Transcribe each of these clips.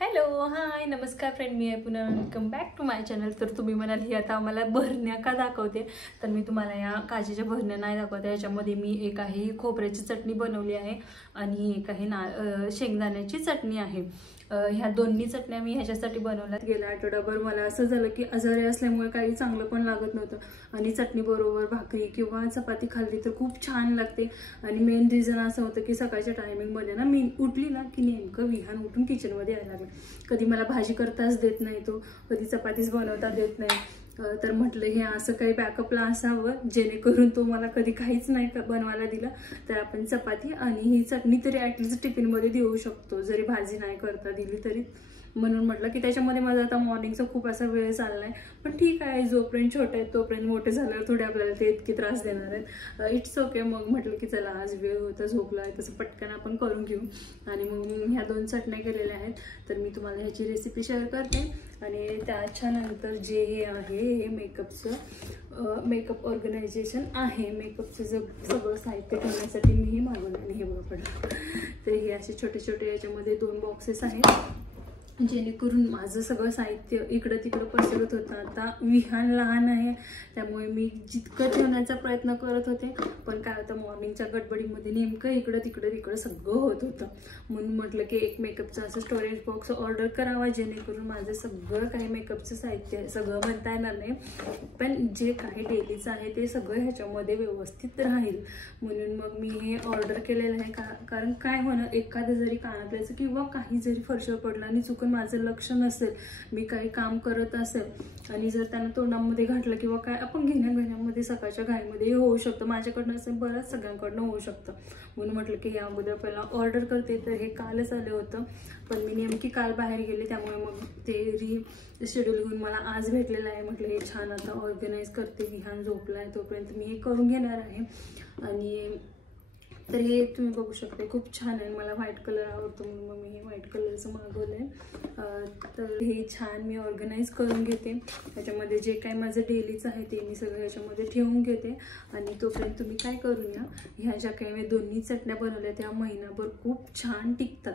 Hello hi नमस्कार friend, मी आहे पुन्हा. Welcome back to my channel. तर तुम्ही म्हणाल ही आता आम्हाला भरण्या का दाखवते, तर मी तुम्हाला या काचेच्या भरण्या नाही दाखवते. याच्यामध्ये मी एक आहे खोबऱ्याची चटणी बनवली आहे आणि एक आहे शेंगदाण्याची चटणी आहे. ह्या दोन्ही चटण्या मी ह्याच्यासाठी बनवल्यात. गेला आठवडाभर मला असं झालं की आजारी असल्यामुळे काही चांगलं पण लागत नव्हतं आणि चटणी बरोबर भाकरी किंवा चपाती खाल्ली तर खूप छान लागते. आणि मेन रिझन असं होतं की सकाळच्या टायमिंगमध्ये ना मी उठली ना की नेमकं विहान उठून किचनमध्ये यायला लागलं. कधी मला भाजी करताच देत नाही तो, कधी चपातीच बनवता देत नाही. तर म्हटलं हे असं काही बॅकअपला असावं जेणेकरून तो मला कधी काहीच नाही बनवायला दिलं तर आपण चपाती आणि ही चटणी तरी ॲटलिस्ट टिफिनमध्ये देऊ शकतो, जरी भाजी नाही करता दिली तरी. म्हणून म्हटलं की त्याच्यामध्ये माझा आता मॉर्निंगचा खूप असा वेळ चाललाय. पण ठीक आहे, जोपर्यंत छोटे आहेत तोपर्यंत मोठे झाल्यावर थोडे आपल्याला ते इतके त्रास देणार आहेत. It's okay. मग म्हटलं की चला आज वेळ होता, झोपला आहे, तसं पटकन आपण करून घेऊ. आणि मग ह्या 2 चटण्या केलेल्या आहेत. तर मी तुम्हाला ह्याची रेसिपी शेअर करते. आणि त्याच्या नंतर जे हे आहे हे मेकअप ऑर्गनायझेशन आहे. मेकअपचं सगळं साहित्य ठेवण्यासाठी मी हे मागवलं आणि हे बघा. तर हे असे छोटे छोटे याच्यामध्ये 2 बॉक्सेस आहेत जेणेकरून माझं सगळं साहित्य इकडं तिकडं पसरत होतं. आता विहान लहान आहे त्यामुळे मी जितकं ठेवण्याचा प्रयत्न करत होते, पण काय होतं मॉर्निंगच्या गडबडीमध्ये नेमकं इकडं तिकडं सगळं होत होतं. म्हणून म्हटलं की एक मेकअपचं असं स्टोरेज बॉक्स ऑर्डर करावा जेणेकरून माझं सगळं काही मेकअपचं साहित्य सगळं म्हणता येणार नाही, पण जे काही डेलीचं आहे ते सगळं ह्याच्यामध्ये व्यवस्थित राहील. म्हणून मग मी हे ऑर्डर केलेलं आहे. कारण काय होणार, एखादं जरी कानातल्याचं किंवा काही जरी फरशीवर पडलं आणि चुकून माझं लक्ष नसेल, मी काही काम करत असेल आणि जर त्यानं तोंडामध्ये घातलं किंवा काय, आपण घेण्यामध्ये सकाळच्या घाईमध्ये होऊ शकतं. माझ्याकडनं असेल, बरंच सगळ्यांकडनं होऊ शकतं. म्हणून म्हटलं की हे अगोदर पहिला ऑर्डर करते. तर हे कालच आलं होतं, पण मी नेमकी काल बाहेर गेले त्यामुळे मग ते शेड्यूल घेऊन मला आज भेटलेलं आहे. म्हटलं हे छान आता ऑर्गनाईज करते. विहान झोपला आहे तोपर्यंत मी हे करून घेणार आहे. आणि तर हे तुम्ही बघू शकता खूप छान आहे. मला व्हाईट कलर आवडतो म्हणून मग मी हे व्हाईट कलरचं मागवलं आहे. तर हे छान मी ऑर्गनाईज करून घेते. त्याच्यामध्ये जे काही माझं डेलीचं आहे ते मी सगळं ह्याच्यामध्ये ठेवून घेते. आणि तोपर्यंत तुम्ही काय करून या, ह्या ज्या काही मी 2 चटण्या बनवल्या त्या महिनाभर खूप छान टिकतात.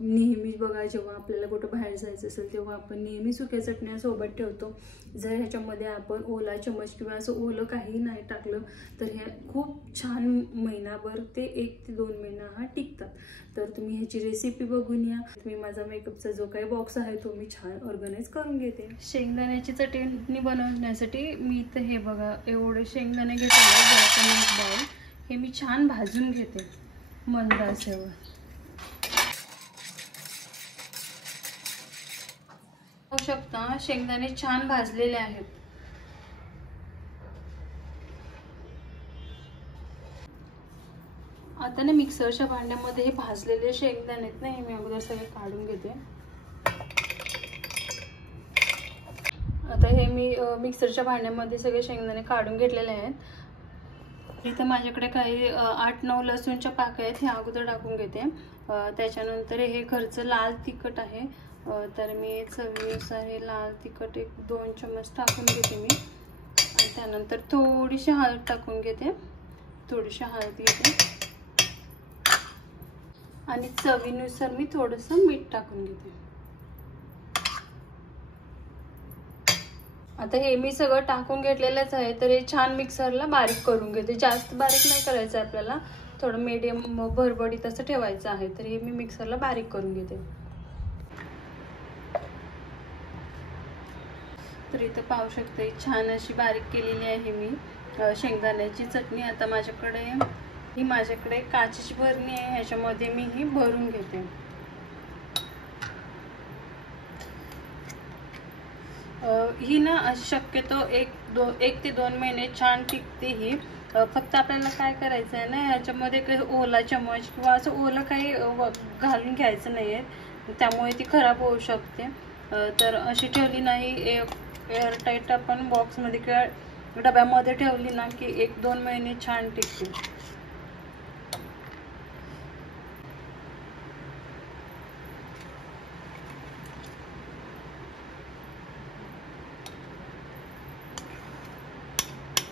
नेहमी बघा जेव्हा आपल्याला कुठं बाहेर जायचं असेल तेव्हा आपण नेहमी सुक्या चटण्या सोबत ठेवतो. जर ह्याच्यामध्ये आपण ओला चमच किंवा असं ओलं काही नाही टाकलं तर ह्या खूप छान महिनाभर ते 1 ते 2 महिना हा टिकतात. तर तुम्ही ह्याची रेसिपी बघून या. मी माझा मेकअपचा जो काही बॉक्स आहे तो मी छान ऑर्गनाईज करून घेते. शेंगदाण्याची चटणी बनवण्यासाठी मी तर हे बघा एवढे शेंगदाणे घेतले. एक बाउल हे मी छान भाजून घेते मंद आचेवर. बघू शकता शेंगदाणे छान भाजलेले आहेत. आता ना मिक्सरच्या भांड्यामध्ये हे भाजलेले शेंगदाणे आहेत ना, हे मी अगोदर सगळे काढून घेते. आता हे मी मिक्सरच्या भांड्यामध्ये सगळे शेंगदाणे काढून घेतलेले आहेत. इथं माझ्याकडे काही 8-9 लसूणच्या पाकळ्या आहेत, हे अगोदर टाकून घेते. त्याच्यानंतर हे घरचं लाल तिखट आहे. तर मी चवीनुसार हे लाल तिखट 1-2 चमच टाकून घेते मी. आणि त्यानंतर थोडीशी हळद टाकून घेते. आणि चवीनुसार मी थोडंसं मीठ टाकून घेते. आता हे मी सगळं टाकून घेतलेलंच आहे. तर हे छान मिक्सरला बारीक करून घेते. जास्त बारीक नाही करायचं आपल्याला, थोडं मीडियम भरभरीत असं ठेवायचं आहे. तर हे मी मिक्सरला बारीक करून घेते. तर इथं पाहू शकते छान अशी बारीक केलेली आहे मी शेंगदाण्याची चटणी. आता माझ्याकडे काचेची भरणी आहे, ह्याच्यामध्ये मी ही भरून घेते. ही ना शक्यतो 1 ते 2 महिने छान टिकते ही. फक्त आपल्याला काय करायचं आहे ना, ह्याच्यामध्ये काही ओला चमच किंवा असं ओलं काही घालून घ्यायचं नाही आहे, त्यामुळे ती खराब होऊ शकते. तर अशी ठेवली नाही, एअरटाईट आपण बॉक्समध्ये किंवा डब्यामध्ये ठेवली ना की 1-2 महिने छान टिकते.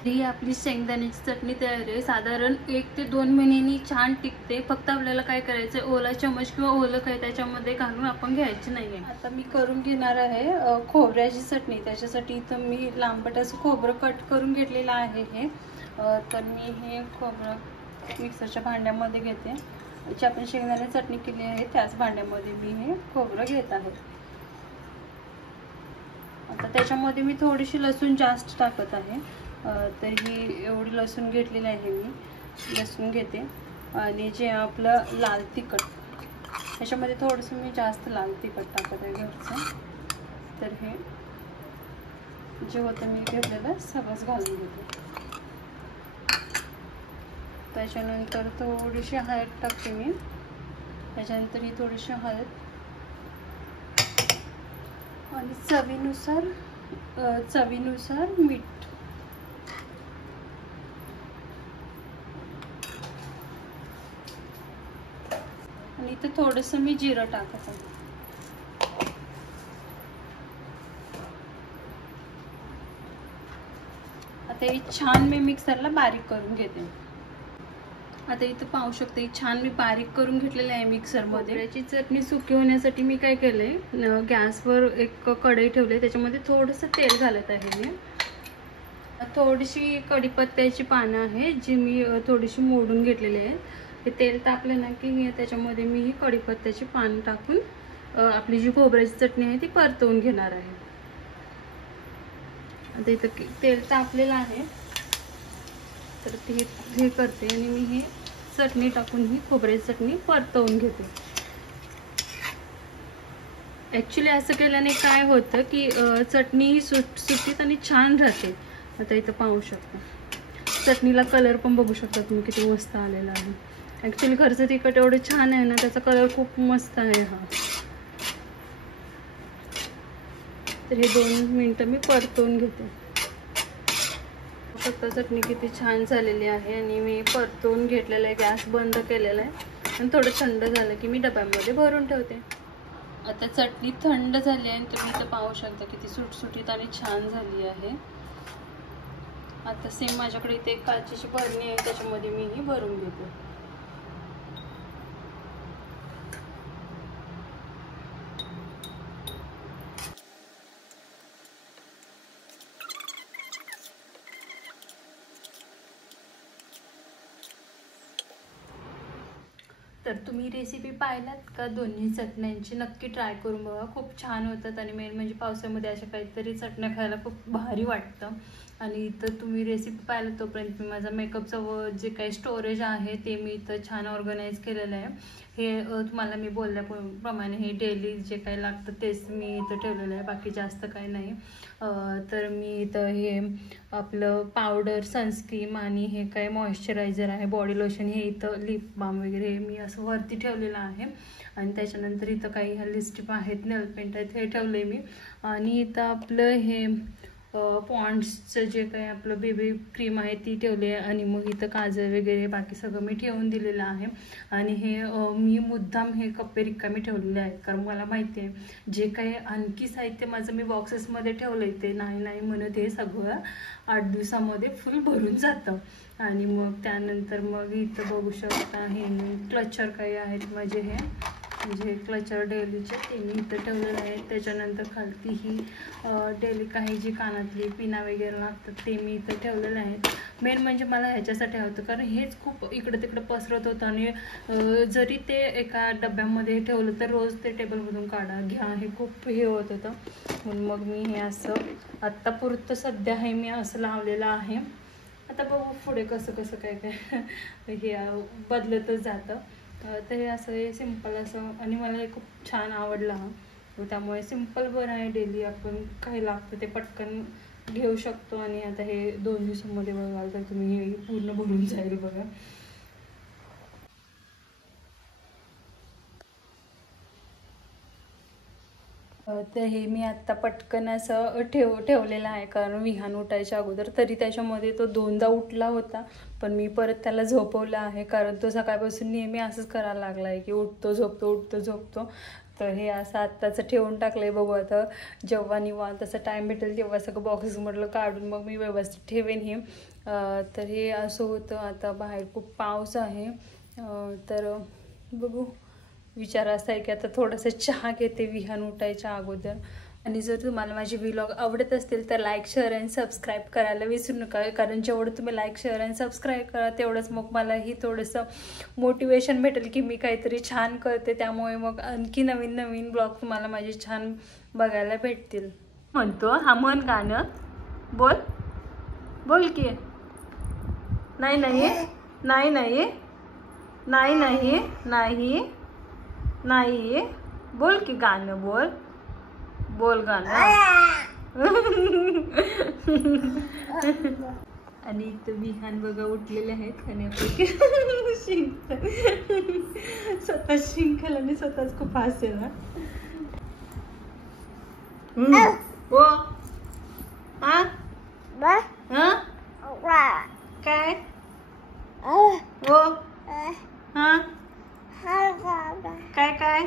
ही आपली शेंगदाण्याची चटणी तयार आहे. साधारण 1 ते 2 महिन्यांनी छान टिकते. फक्त आपल्याला काय करायचं आहे, ओला चमच किंवा ओलं काही त्याच्यामध्ये घालून आपण घ्यायची नाही आहे. आता मी करून घेणार आहे खोबऱ्याची चटणी. त्याच्यासाठी इथं मी लांबट असं खोबरं कट करून घेतलेलं आहे हे. तर मी हे खोबरं मिक्सरच्या भांड्यामध्ये घेते. जी आपण शेंगदाण्याची चटणी केली आहे त्याच भांड्यामध्ये मी हे खोबरं घेत आहे. आता त्याच्यामध्ये मी थोडीशी लसूण जास्त टाकत आहे. तर ही एवढी लसूण घेतलेली आहे मी. लसूण घेते आणि जे आपलं लाल तिखट, ह्याच्यामध्ये थोडंसं मी जास्त लाल तिखट टाकत आहे घरचं. तर हे जे होतं मी घेतलेलं सगळंच घालून घेते. त्याच्यानंतर थोडीशी हळद टाकते मी. त्याच्यानंतर ही थोडीशी हळद आणि चवीनुसार मीठ. आणि इथे थोडंसं मी जिरं टाकत आहे. आता हे छान मी मिक्सरला बारीक करून घेते. आता इथं पाहू शकते छान मी बारीक करून घेतलेलं आहे मिक्सरमध्ये. याची चटणी सुकी होण्यासाठी मी काय केलंय, गॅसवर एक कढई ठेवली. त्याच्यामध्ये थोडंसं तेल घालत आहे मी. थोडीशी कढीपत्त्याची पानं आहे जी मी थोडीशी मोडून घेतलेली आहेत. हे तेल तापलं ना की त्याच्यामध्ये मी ही कढीपत्त्याची पानं टाकून आपली जी खोबऱ्याची चटणी आहे ती परतवून घेणार आहे. आता इथं तेल तापलेलं आहे तर ते हे करते आणि मी ही चटणी टाकून ही खोबऱ्याची चटणी परतवून घेते. ॲक्च्युली असं केल्याने काय होतं की चटणी ही सुटीत आणि छान राहते. आता इथं पाहू शकता चटणीला कलर पण बघू शकता तुम्ही किती मस्त आलेला आहे. ॲक्च्युली घरचं तिखट एवढं छान आहे ना, त्याचा कलर खूप मस्त आहे हा. तर हे 2 मिनिटं मी परतवून घेते. फक्त चटणी किती छान झालेली आहे आणि मी परतवून घेतलेलं आहे. गॅस बंद केलेला आहे आणि थोडं थंड झालं की मी डब्यामध्ये भरून ठेवते. आता चटणी थंड झाली आहे आणि तुम्ही इथं पाहू शकता किती सुटसुटीत आणि छान झाली आहे. आता सेम माझ्याकडे इथे एक काचेची बरणी आहे, त्याच्यामध्ये मी ही भरून घेते. तर तुम्ही रेसिपी पाहिलात का दोन्ही चटण्यांची, नक्की ट्राय करून बघा. खूप छान होतात आणि मेन म्हणजे पावसामध्ये अशा काहीतरी चटण्या खायला खूप भारी वाटतं. आणि इथं तुम्ही रेसिपी पाहिलं तोपर्यंत मी माझा मेकअपचं जे काही स्टोरेज आहे ते मी इथं छान ऑर्गनाईज केलेलं आहे. हे तुम्हाला मी बोलल्याप्रमाणे हे डेली जे काही लागतं तेच मी इथं ठेवलेलं आहे, बाकी जास्त काही नाही. तर मी इथं हे आपलं पावडर, सनस्क्रीम आणि हे काय मॉइश्चरायझर आहे, बॉडी लोशन, हे इथं लिप बाम वगैरे हे मी असं वरती ठेवलेलं आहे. आणि त्याच्यानंतर इथं काही ह्या लिपस्टिक आहेत, नेल पेंट आहेत, हे ठेवले मी. आणि इथं आपलं हे पॉन्ड्सचं जे काही आपलं बेबी क्रीम आहे ती ठेवली आहे. आणि मग इथं काजळ वगैरे बाकी सगळं मी ठेवून दिलेलं आहे. आणि हे मी मुद्दाम हे कप्पे रिकामी ठेवलेले आहेत, कारण मला माहिती आहे जे काही आणखी साहित्य माझं मी बॉक्सेसमध्ये ठेवलं आहे ते नाही म्हणत हे सगळं 8 दिवसामध्ये फुल भरून जातं. आणि मग त्यानंतर मग इथं बघू शकता हे क्लचर काही आहेत माझे, हे म्हणजे क्लचर डेलीचे ते मी इथं ठेवलेलं आहे. त्याच्यानंतर खालती ही डेली काही जी कानातली पिना वगैरे लागतात ते मी इथं ठेवलेलं आहे. मेन म्हणजे मला ह्याच्यासाठी हवं कारण हेच खूप इकडं तिकडं पसरत होतं आणि जरी ते एका डब्यामध्ये ठेवलं तर रोज ते टेबलमधून काढा घ्या हे खूप हे होत होतं. म्हणून मग मी हे असं आत्तापुरतं सध्या हे मी असं लावलेलं आहे. आता बघू पुढे कसं काय हे बदलतच जातं. तर हे असं हे सिंपल असं आणि मला हे खूप छान आवडलं हा. त्यामुळे सिंपल बरं आहे, डेली आपण काही लागतं ते पटकन घेऊ शकतो. आणि आता हे 2 दिवसांमध्ये बघाल तर तुम्ही हे पूर्ण भरून जाईल बघा. तर हे मी आत्ता पटकन असं ठेवलेलं आहे, कारण विहान उठायच्या अगोदर. तरी त्याच्यामध्ये तो 2दा उठला होता, पण मी परत त्याला झोपवलं आहे, कारण तो सकाळपासून नेहमी असंच करायला लागला आहे की उठतो झोपतो. तर हे असं आत्ताचं ठेवून टाकलं आहे. बघू आता जेव्हा निवांत तसं टाईम भेटेल तेव्हा सगळं बॉक्सेसमधलं काढून मग मी व्यवस्थित ठेवेन हे. तर हे असं होतं. आता बाहेर खूप पाऊस आहे, तर बघू. विचार असा आहे की आता थोडंसं चहा घेते विहान उठायच्या अगोदर. आणि जर तुम्हाला माझे व्लॉग आवडत असतील तर लाईक, शेअर आणि सबस्क्राईब करायला विसरू नका, कारण जेवढं तुम्ही लाईक, शेअर आणि सबस्क्राईब करा तेवढंच मग मलाही थोडंसं मोटिवेशन भेटेल की मी काहीतरी छान करते. त्यामुळे मग आणखी नवीन नवीन ब्लॉग तुम्हाला माझे छान बघायला भेटतील. म्हणतो हा म्हण गाणं बोल बोल की. नाही नाही नाही नाही नाही नाही नाही नाही बोल की गाणं बोल बोल गाणं. आणि इथं विहान बघा उठलेले आहेत आणि स्वतः शिंकल आणि स्वतःच खूप हसेल. हो हा काय हो हा काय काय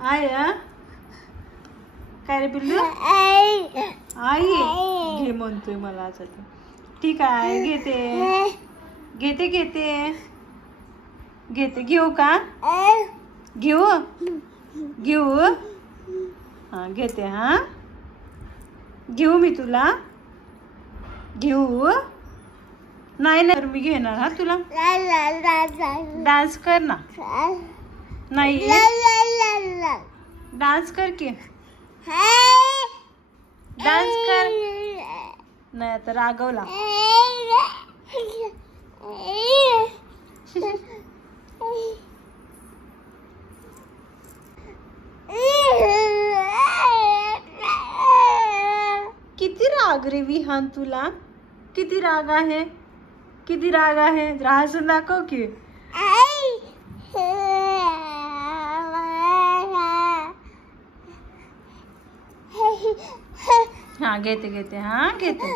आई काय रे पिल्लू आई घे म्हणतोय मला आता. ठीक आहे घेते घेते घेते घेते. घेऊ का घेऊ घेऊ हा घेते. हा घेऊ मी तुला घेऊ. नाही नाही मी घेणार हा तुला. डान्स कर ना. नाही डान्स कर की. डान्स कर. नाही आता रागवला. किती राग रे विहान तुला. किती राग आहे किती राग आहे. हसून दाखव की. हा घेते घेते हा घेते.